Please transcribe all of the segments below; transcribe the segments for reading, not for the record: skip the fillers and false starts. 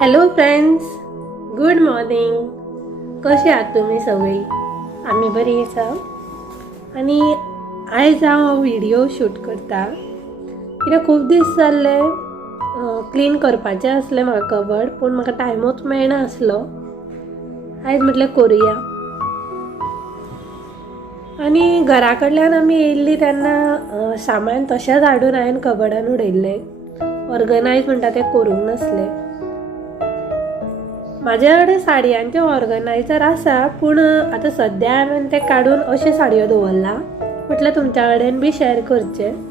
Hello friends, good morning. कशी आहात तुम्ही सगळी? आम्ही बरी आसा. आणि आयज हांव व्हिडिओ शूट करता कित्याक खूब दीस जाल्ले क्लीन करपाचें आसलें म्हाका कबड, पूण म्हाका टायमूच मेळना आसलो. आयज म्हटलें करुया. आनी घरा कडल्यान आमी येयल्लीं तेन्ना सामान तशेंच हाडून हांवें कबडान उडयल्लें. ऑर्गनायज म्हणटा तें करूंक नासलें. म्हाज्या कडेन साडयांचें ऑर्गनायझर आसा, पूण आतां सद्या हांवें तें काडून अशें साडयो दवरला. म्हटल्यार तुमच्या कडेन बी शेअर करचें.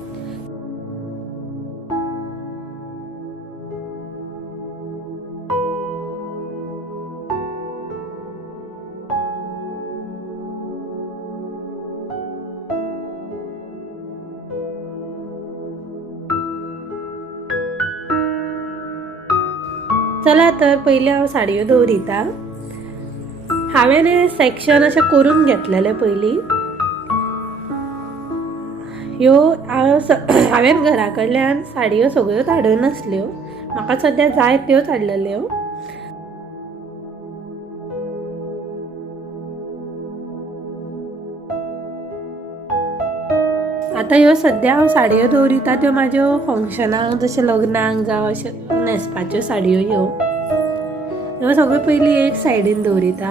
चला तर पयलीं हांव साडयो दवरिता. हांवें हे सेक्शन अशें करून घेतलेलें पयलीं. ह्यो हांवें घरा कडल्यान साडयो सगळ्योच हाडून नासल्यो. म्हाका सद्या जाय त्योच हाडलेल्यो. आतां ह्यो सद्या हांव साडयो दवरिता त्यो म्हाज्यो फंक्शनाक, जशें लग्नाक जावं अशें न्हेसपाच्यो साडयो ह्यो सगळ्यो पयलीं एक सायडीन दवरिता.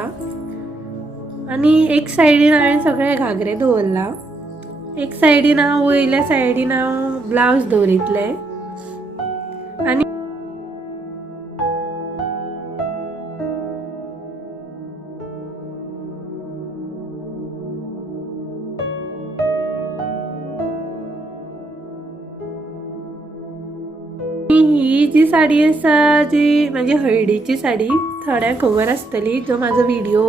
आनी एक सायडीन हांवें सगळे घागरे दवरला. एक सायडीन हांव वयल्या सायडीन हांव ब्लावज दवरितले. आनी ही जी साडी आसा, जी म्हाजी हळदीची साडी, थोड्यांक खबर आसतली. जो म्हाजो व्हिडिओ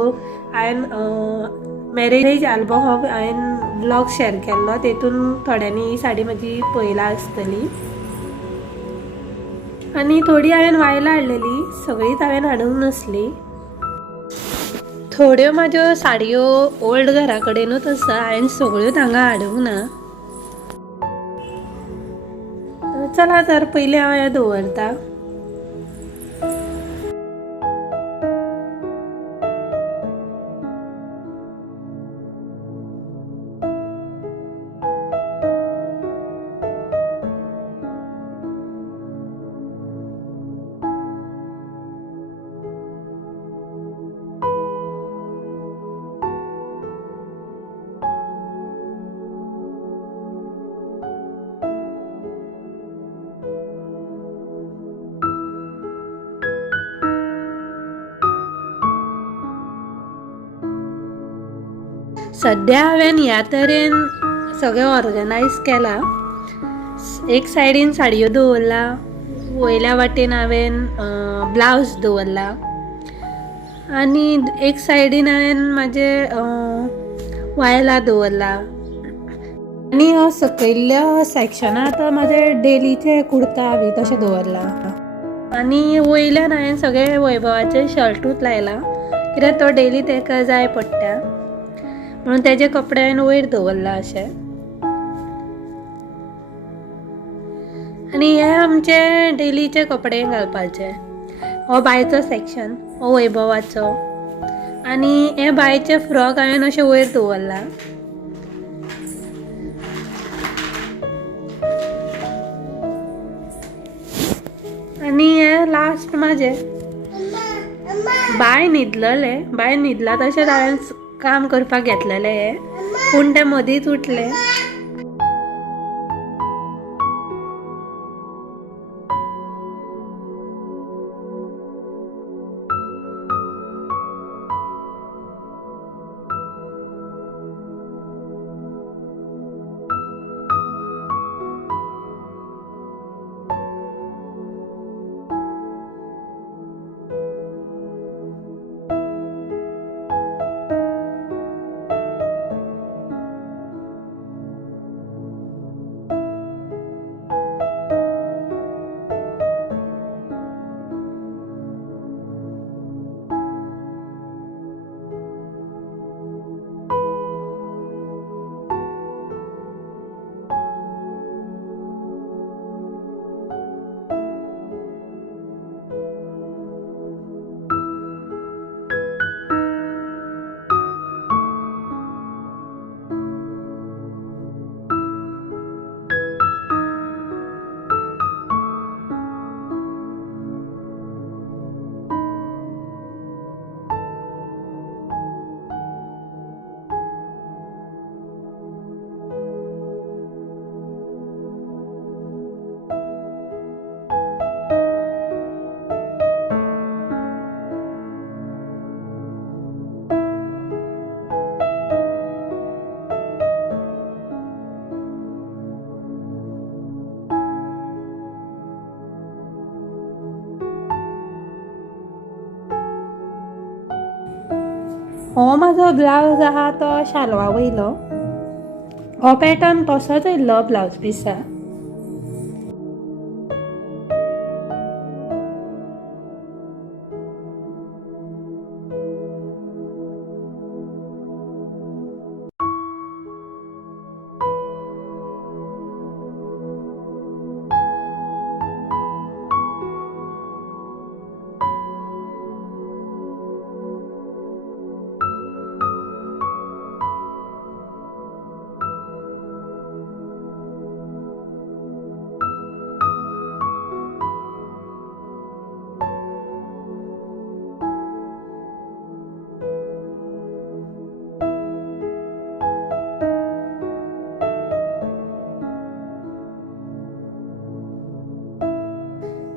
हांवें मॅरेज आल्बम हांवें व्लॉग शेअर केल्लो, तेतून थोड्यांनी ही साडी म्हाजी पळयला आसतली. आनी थोडी हांवें वायला हाडलेली, सगळीच हांवें हाडूंक नासली. थोड्यो म्हाज्यो साडयो ओल्ड घरा कडेनूच आसा, हांवें सगळ्योच हांगा हाडूंक ना. चला तर पयलीं हांव हें दवरता. सद्या हांवें ह्या तरेन सगळें ऑर्गनायज केला. एक सायडीन साडयो दवरला, वयल्या वाटेन हांवें ब्लावज दवरला, आनी एक सायडीन हांवें म्हाजे वायला दवरला. आनी हो सकयल्ल्या सेक्शनांत म्हाजे डेलीचे कुर्ता बी तशें दवरला. आनी वयल्यान हांवें सगळे वैभवाचे शर्टूच लायला, कित्याक तो डेली ताका जाय पडटा म्हणून तेजे कपडे हांवें वयर दवरला अशें. आनी हे आमचे डेलीचे कपडे घालपाचे. हो बायचो सेक्शन, हो वैभवाचो. आनी हे बायचे फ्रॉक हांवें अशें वयर दवरला. आनी हे लास्ट म्हाजे बाय न्हिदला तशेंच हांवें काम करपाक घेतलेलें हे, पूण तें मदींच उठलें. हो म्हाजो ब्लावज आहा तो शालवा वयलो. हो पॅटर्न तसोच येयल्लो ब्लावज पिसा.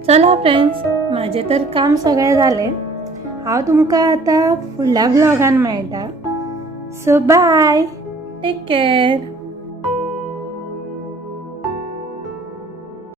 चला फ्रेंड्स, माझे तर काम सगळें जालें. हांव तुमकां आतां फुडल्या व्लॉगान मेळटा. So bye, take care.